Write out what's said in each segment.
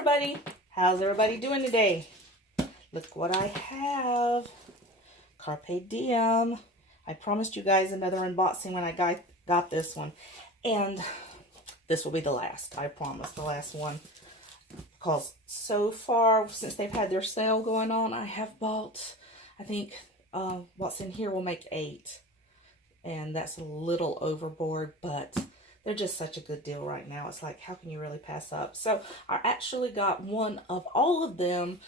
everybody, how's everybody doing today? Look what I have. Carpe diem. I promised you guys another unboxing when I got this one, and this will be the last. I promise, the last one, because so far since they've had their sale going on, I have bought, I think what's in here will make 8, and that's a little overboard, but they're just such a good deal right now. It's like, how can you really pass up? So I actually got one of all of them,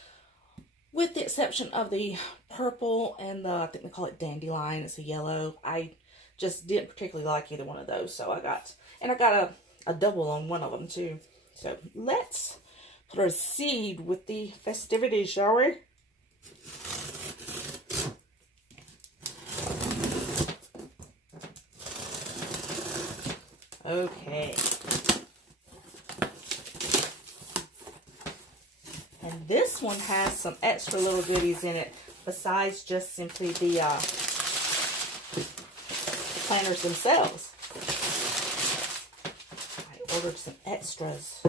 with the exception of the purple and the, I think they call it dandelion. It's a yellow. I just didn't particularly like either one of those. So I got a double on one of them too. So let's proceed with the festivities, shall we? Okay. And this one has some extra little goodies in it besides just simply the planners themselves. I ordered some extras.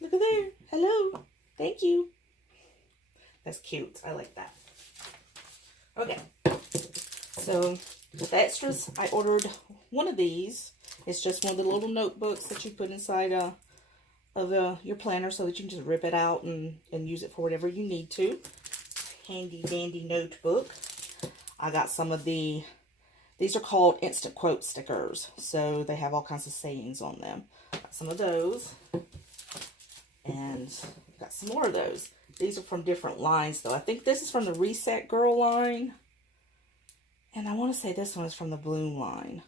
Look at there. Hello. Thank you. That's cute. I like that. Okay. So with the extras, I ordered one of these. It's just one of the little notebooks that you put inside of your planner so that you can just rip it out and use it for whatever you need to. Handy dandy notebook. I got some of these are called instant quote stickers. So they have all kinds of sayings on them. Got some of those. And got some more of those. These are from different lines though. I think this is from the Reset Girl line. And I want to say this one is from the Bloom line.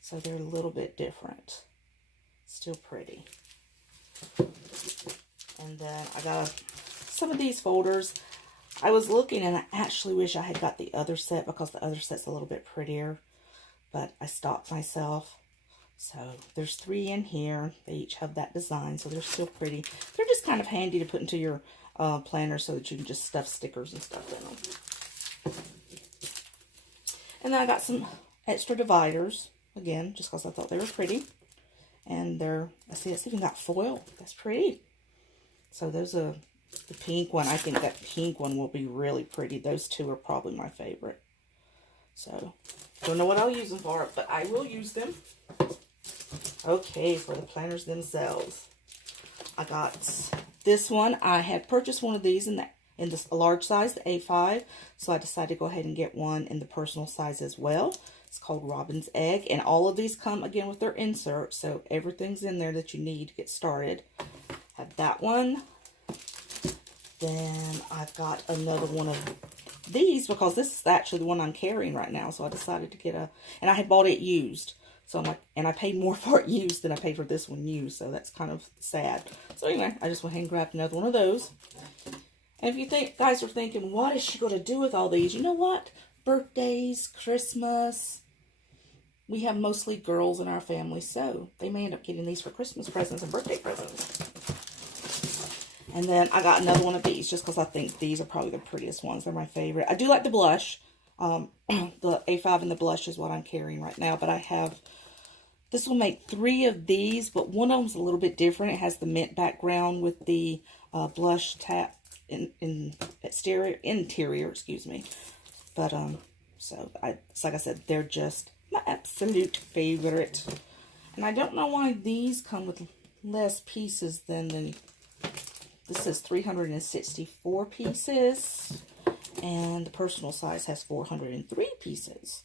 So they're a little bit different. Still pretty. And then I got some of these folders. I was looking and I actually wish I had got the other set because the other set's a little bit prettier. But I stopped myself. So there's 3 in here. They each have that design, so they're still pretty. They're just kind of handy to put into your planner so that you can just stuff stickers and stuff in them. And then I got some extra dividers, again, just because I thought they were pretty. And I see it's even got foil. That's pretty. So those are the pink one. I think that pink one will be really pretty. Those 2 are probably my favorite. So, don't know what I'll use them for, but I will use them. Okay, for the planners themselves. I got this one. I had purchased one of these in this large size, the A5. So I decided to go ahead and get one in the personal size as well. It's called Robin's Egg. And all of these come, again, with their insert. So everything's in there that you need to get started. Have that one. Then I've got another one of these because this is actually the one I'm carrying right now. So I decided to get and I had bought it used. So I'm like, and I paid more for it used than I paid for this one used. So that's kind of sad. So anyway, I just went ahead and grabbed another one of those. And if you guys are thinking, what is she going to do with all these? You know what? Birthdays, Christmas. We have mostly girls in our family, so they may end up getting these for Christmas presents and birthday presents. And then I got another one of these just because I think these are probably the prettiest ones. They're my favorite. I do like the blush. The A5 and the blush is what I'm carrying right now, but I have, this will make 3 of these, but one of them's a little bit different. It has the mint background with the blush tap interior, excuse me. But so it's like I said, they're just my absolute favorite. And I don't know why these come with less pieces than this is 364 pieces, and the personal size has 403 pieces.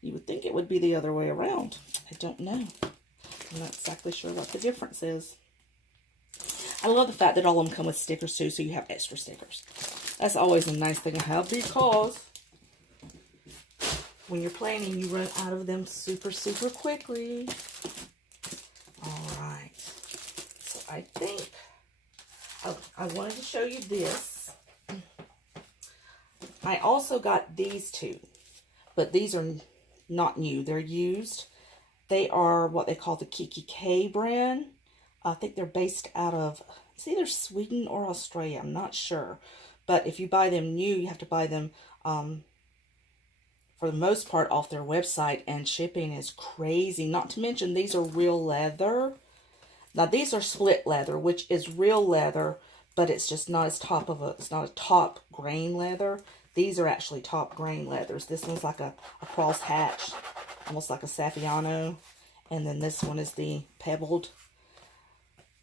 You would think it would be the other way around. I don't know. I'm not exactly sure what the difference is. I love the fact that all of them come with stickers too, so you have extra stickers. That's always a nice thing to have because when you're planning, you run out of them super, super quickly. Alright. So I think I wanted to show you this. I also got these 2, but these are not new. They're used. They are what they call the Kikki brand. I think they're based out of, it's either Sweden or Australia. I'm not sure. But if you buy them new, you have to buy them for the most part off their website, and shipping is crazy. Not to mention these are real leather. Now these are split leather, which is real leather, but it's just not as it's not a top grain leather. These are actually top grain leathers. This one's like a cross hatch, almost like a Saffiano. And then this one is the pebbled.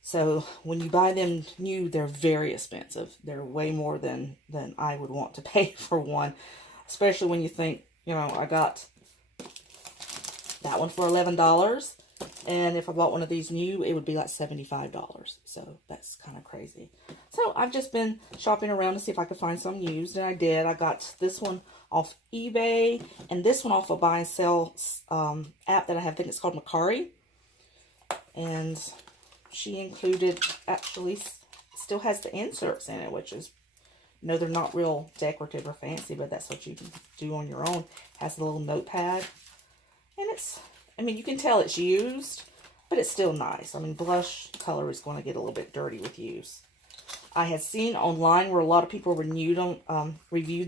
So when you buy them new, they're very expensive. They're way more than I would want to pay for one. Especially when you think, you know, I got that one for $11. And if I bought one of these new, it would be like $75. So that's kind of crazy. So I've just been shopping around to see if I could find some used. And I did. I got this one off eBay. And this one off a buy and sell app that I have. I think it's called Carpe. And she included, actually, still has the inserts in it, which is, you know, they're not real decorative or fancy, but that's what you can do on your own. It has a little notepad. And it's, I mean, you can tell it's used, but it's still nice. I mean, blush color is going to get a little bit dirty with use. I had seen online where a lot of people reviewed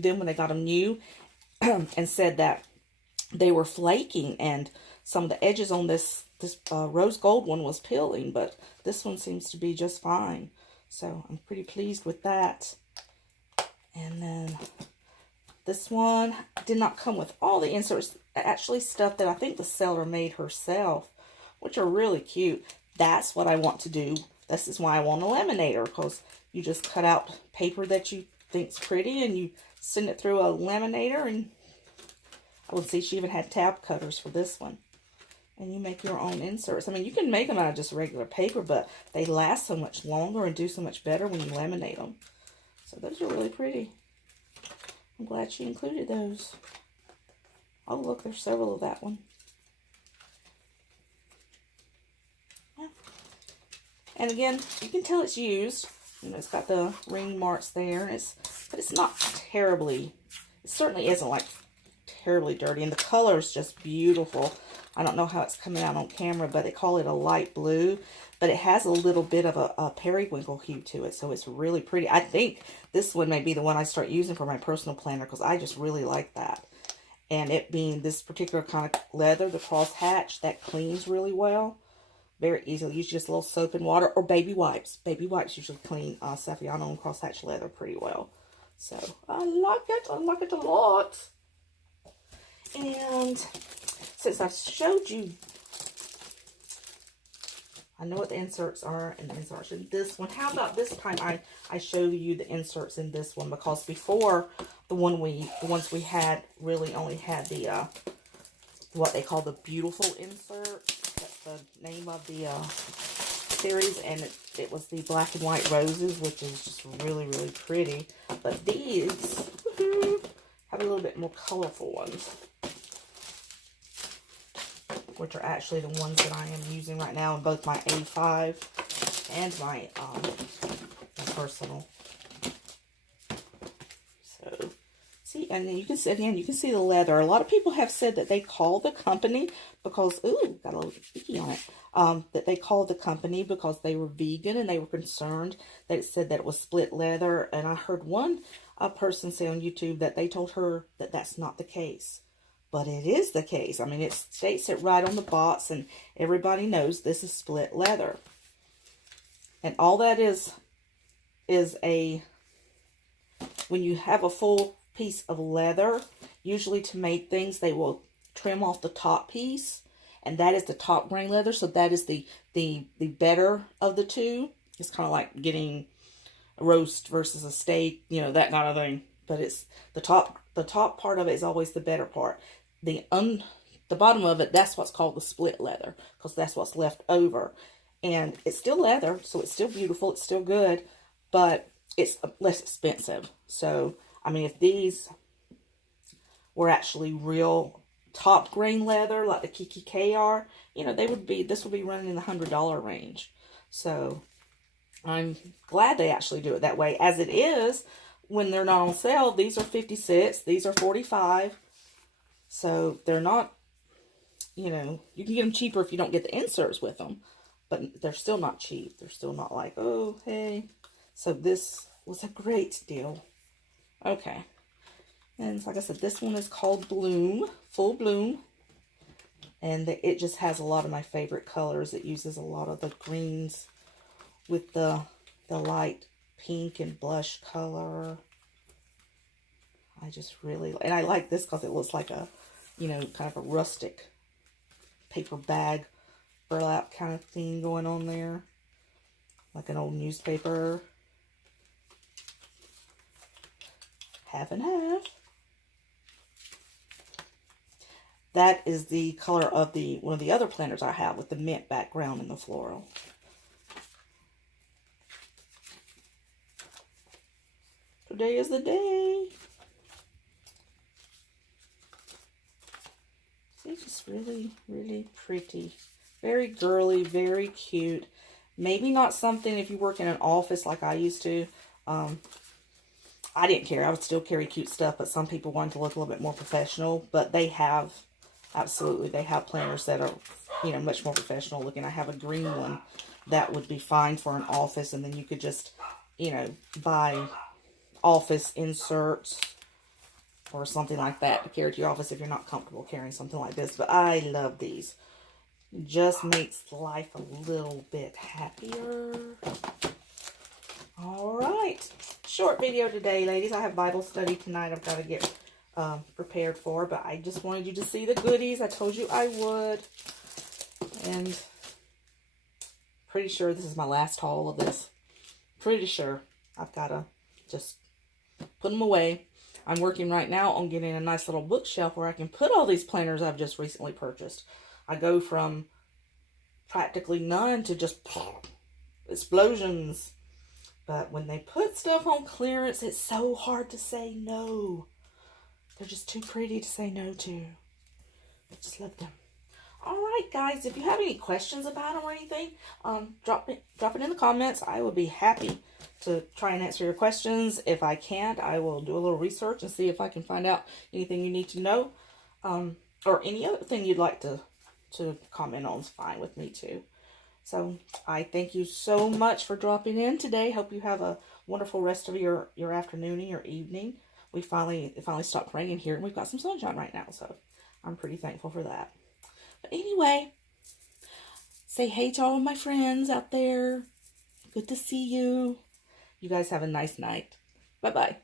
them when they got them new and said that they were flaking and some of the edges on this rose gold one was peeling, but this one seems to be just fine. So I'm pretty pleased with that. And then this one did not come with all the inserts. Actually stuff that I think the seller made herself, which are really cute. That's what I want to do. This is why I want a laminator, because you just cut out paper that you think's pretty and you send it through a laminator. And I would see she even had tab cutters for this one. And you make your own inserts. I mean, you can make them out of just regular paper, but they last so much longer and do so much better when you laminate them. So those are really pretty. I'm glad she included those. Oh, look, there's several of that one. Yeah. And again, you can tell it's used. You know, it's got the ring marks there. But it's not terribly, it certainly isn't like terribly dirty. And the color is just beautiful. I don't know how it's coming out on camera, but they call it a light blue. But it has a little bit of a periwinkle hue to it, so it's really pretty. I think this one may be the one I start using for my personal planner because I just really like that. And it being this particular kind of leather, the cross hatch, that cleans really well. Very easily. Use just a little soap and water or baby wipes. Baby wipes usually clean Saffiano and cross hatch leather pretty well. So I like it. I like it a lot. And since I showed you, I know what the inserts are and the inserts in this one. How about this time I show you the inserts in this one, because before the ones we had really only had the what they call the beautiful insert. That's the name of the series, and it was the black and white roses, which is just really, really pretty. But these have a little bit more colorful ones, which are actually the ones that I am using right now in both my A5 and my personal. So, see, and then you can see, again, you can see the leather. A lot of people have said that they call the company because, ooh, got a little sticky on it, that they called the company because they were vegan and they were concerned that it said that it was split leather. And I heard one person say on YouTube that they told her that that's not the case. But it is the case. I mean, it states it right on the box, and everybody knows this is split leather. And all that is when you have a full piece of leather, usually to make things, they will trim off the top piece, and that is the top grain leather. So that is the better of the two. It's kind of like getting a roast versus a steak, you know, that kind of thing. But it's the top part of it is always the better part. The bottom of it, that's what's called the split leather, because that's what's left over. And it's still leather, so it's still beautiful, it's still good, but it's less expensive. So, I mean, if these were actually real top grain leather, like the kikki are, you know, this would be running in the $100 range. So, I'm glad they actually do it that way. As it is, when they're not on sale, these are $56, these are $45. So they're not, you know, you can get them cheaper if you don't get the inserts with them, but they're still not cheap. They're still not like, oh, hey. So this was a great deal. Okay. And like I said, this one is called Bloom, Full Bloom. And it just has a lot of my favorite colors. It uses a lot of the greens with the light pink and blush color. I just really, and I like this because it looks like a, you know, kind of a rustic paper bag burlap kind of thing going on there. Like an old newspaper. Half and half. That is the color of one of the other planners I have with the mint background and the floral. Today is the day. See, just really, really pretty. Very girly, very cute. Maybe not something if you work in an office like I used to. I didn't care. I would still carry cute stuff, but some people wanted to look a little bit more professional. But they have, absolutely, they have planners that are, you know, much more professional looking. I have a green one that would be fine for an office, and then you could just, you know, buy office inserts or something like that to carry to your office if you're not comfortable carrying something like this. But I love these. It just makes life a little bit happier. Alright, short video today, ladies. I have Bible study tonight I've got to get prepared for, but I just wanted you to see the goodies. I told you I would. And pretty sure this is my last haul of this. Pretty sure. I've got to just put them away. I'm working right now on getting a nice little bookshelf where I can put all these planners I've just recently purchased. I go from practically none to just explosions. But when they put stuff on clearance, it's so hard to say no. They're just too pretty to say no to. I just love them. Alright, guys. If you have any questions about them or anything, drop it in the comments. I will be happy to try and answer your questions. If I can't, I will do a little research and see if I can find out anything you need to know. Or any other thing you'd like to comment on is fine with me too. So I thank you so much for dropping in today. Hope you have a wonderful rest of your afternoon and your evening. It finally stopped raining here and we've got some sunshine right now. So I'm pretty thankful for that. But anyway, say hey to all of my friends out there. Good to see you. You guys have a nice night. Bye-bye.